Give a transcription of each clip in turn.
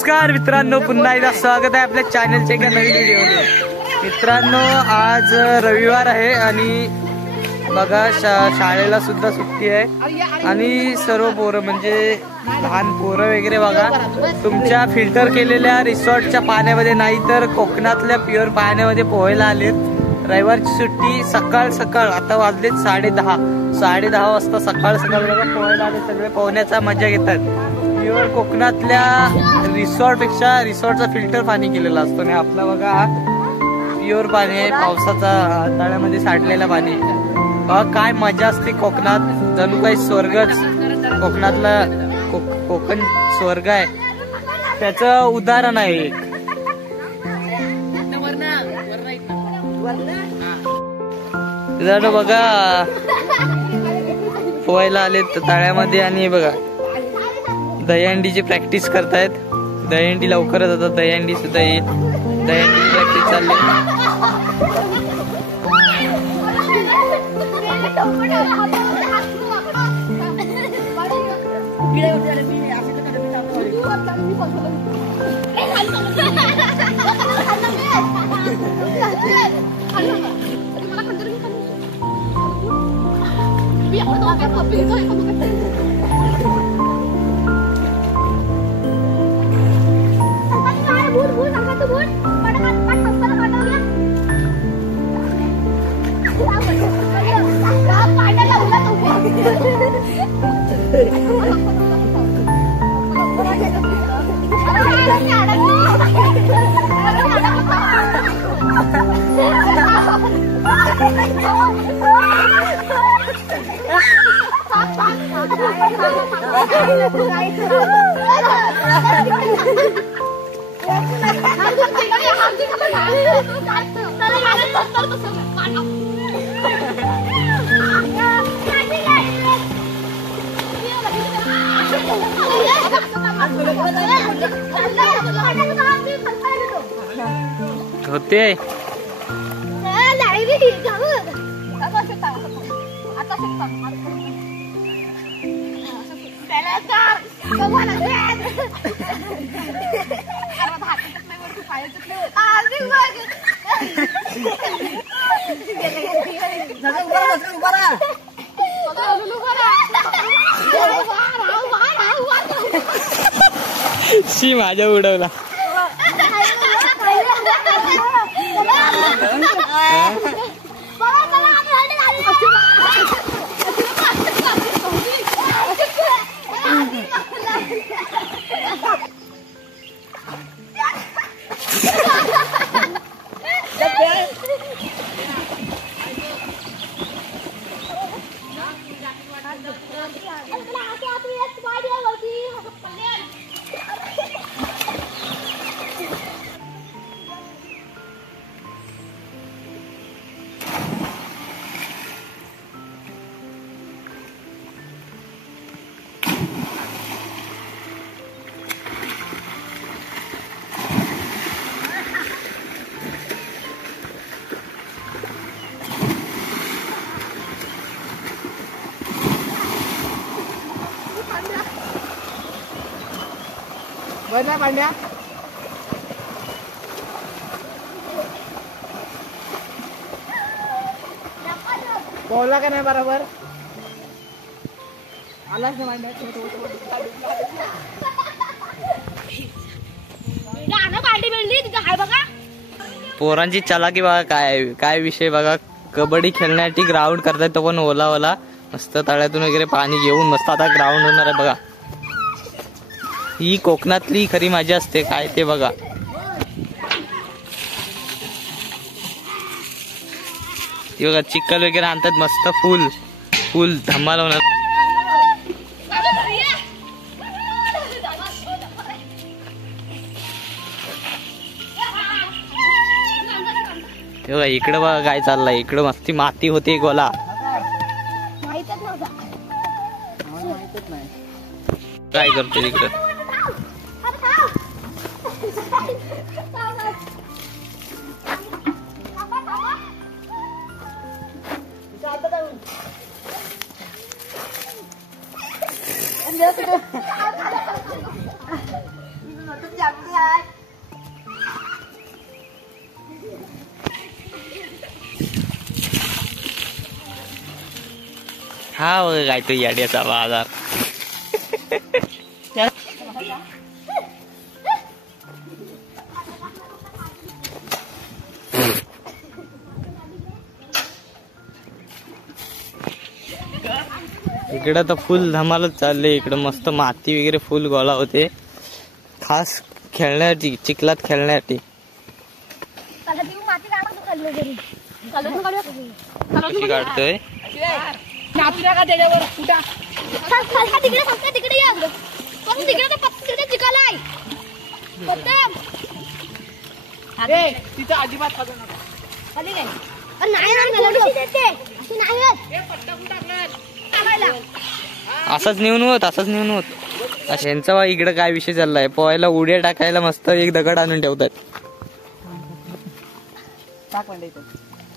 नमस्कार मित्रांनो, पुन्हा एकदा स्वागत आहे आपल्या चॅनलच्या एका नवीन व्हिडिओमध्ये. मित्रांनो, आज रविवार आहे आणि बघा शाळेला सुद्धा सुट्टी आहे आणि सर्व पोरं म्हणजे लहान पोरं वगैरे बघा तुमच्या फिल्टर केलेल्या रिसॉर्टच्या पाण्यामध्ये नाही तर कोकणातल्या प्युअर पाण्यामध्ये पोहायला आलेत. रविवारची सुट्टी, सकाळ सकाळ आता वाजलेत 10:30 वाजता सकाळ बघा पोहायला आले. सगळे पोहण्याचा मजा घेतात. प्युअर कोकणातल्या रिसॉर्टचा फिल्टर पाणी केलेला असतो आणि आपला बघा प्युअर पाणी आहे, पावसाचा तळ्यामध्ये साठलेला पाणी. बघा काय मजा असते कोकणात, जणू काही स्वर्गच. कोकणातला कोकण स्वर्ग आहे, त्याचं उदाहरण आहे एक. बघा पोहायला आले तळ्यामध्ये आणि बघा दहीहंडीची प्रॅक्टिस करतायत. दहीहंडी लवकरच आता दहीहंडी सुद्धा येईल. दहीहंडीची प्रॅक्टिस चालली. होते शी माझ्या उडवला. बरं पांड्या बोलला का नाही बरोबर आलाच ना पांड्या. पोरांची चलाकी बघा काय विषय बघा. कबड्डी खेळण्यासाठी ग्राउंड करतायत, तो पण ओला मस्त तळ्यातून वगैरे पाणी घेऊन मस्त आता ग्राउंड होणार आहे बघा. ही कोकणातली खरी मजा असते काय ते बघा. ती बघा चिखल वगैरे आणतात, मस्त फुल धमाल होणार. ते बघा इकडं बघा काय चाललंय. इकडं मस्ती माती होते गोला. काय करतो इकडं. हा बघ काय तो याड्याचा बाजार. इकडं तर फुल धमालच चालले. इकडं मस्त माती वगैरे फुल गोळा होते, खास खेळण्यासाठी, चिखलात खेळण्यासाठी. कशी काढतोय असंच नेऊन होत, असंच नेऊन होत. यांचा बा इकडं काय विषय चाललाय. पोहायला उड्या टाकायला मस्त एक दगड आणून ठेवतात.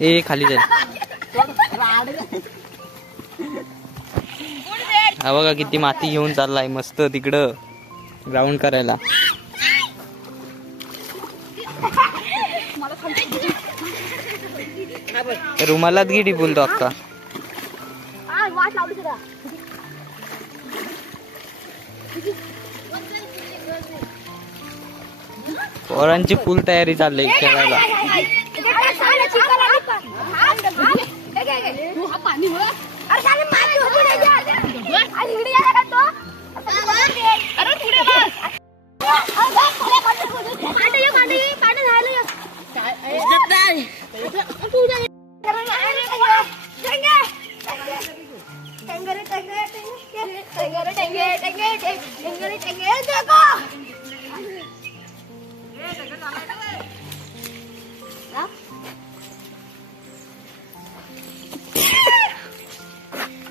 हे खाली जाईल. हा बघा किती माती घेऊन चाललाय मस्त तिकडं ग्राउंड करायला. रुमालात गिडी बोलतो अक्का. पोरांची फुल तयारी चालली खेळायला.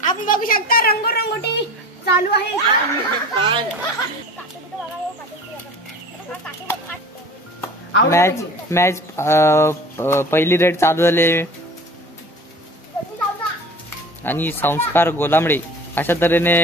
आपण बघू शकता रंगोटी चालू आहे. मॅच पहिली रेड चालू झाले आणि संस्कार गोलांबडे अशा तऱ्हेने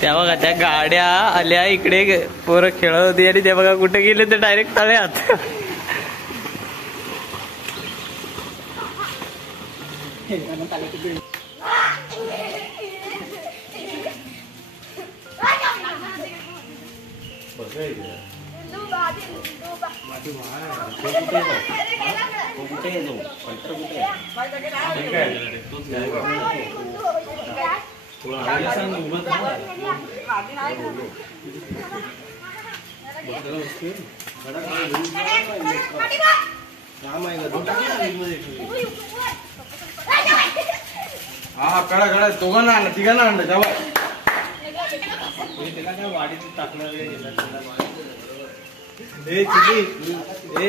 त्या बघा त्या गाड्या आल्या इकडे, पोरं खेळत होती आणि ते बघा कुठे गेले ते डायरेक्ट तळ्यात. हा कडा कडा दोघांना आणलं तिघांना आणलं जेव्हा काय वाडीत टाकणार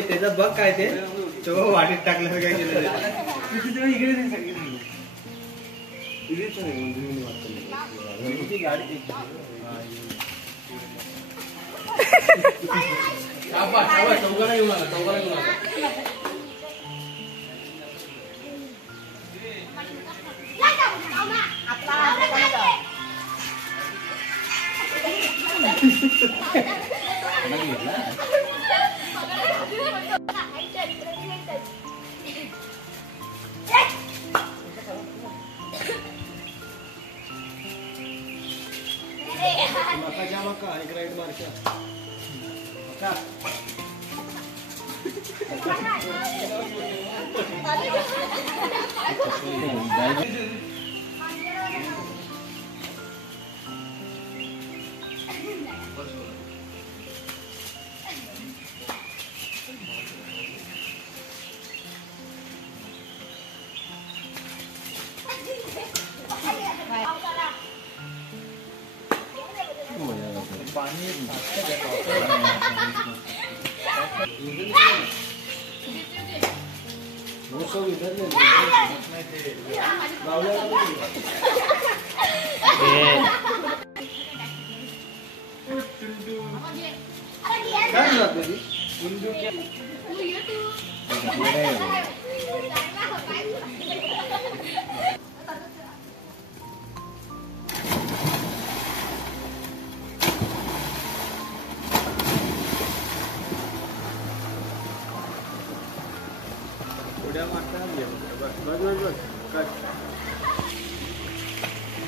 त्याचा बघ काय ते तेव्हा वाडीत टाकलं काय केलं चौघांना येऊन आला चौघांना येऊन आला.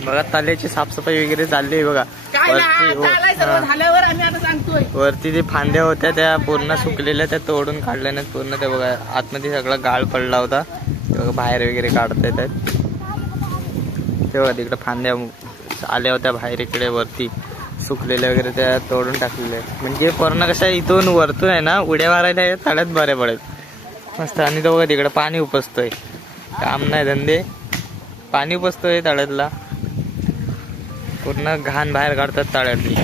बघा तल्याची साफसफाई वगैरे चालली आहे बघा. वरती जे फांद्या होत्या त्या पूर्ण सुकलेल्या त्या तोडून काढल्या नाहीत पूर्ण. ते बघा आतमध्ये सगळा गाळ पडला होता ते बघा बाहेर वगैरे काढता येतात. ते बघा तिकडे फांद्या आल्या होत्या बाहेर इकडे वरती सुकलेल्या वगैरे त्या तोडून टाकलेल्या. म्हणजे पूर्ण कशा इथून वरतून आहे ना उड्या मारायला तळ्यात बरे पडेल मस्त. आणि तो बघा तिकडे पाणी उपसतोय, काम नाही धंदे, पाणी उपसतोय तळ्यातला. पूर्ण घाण बाहेर काढतात तळ्यातली.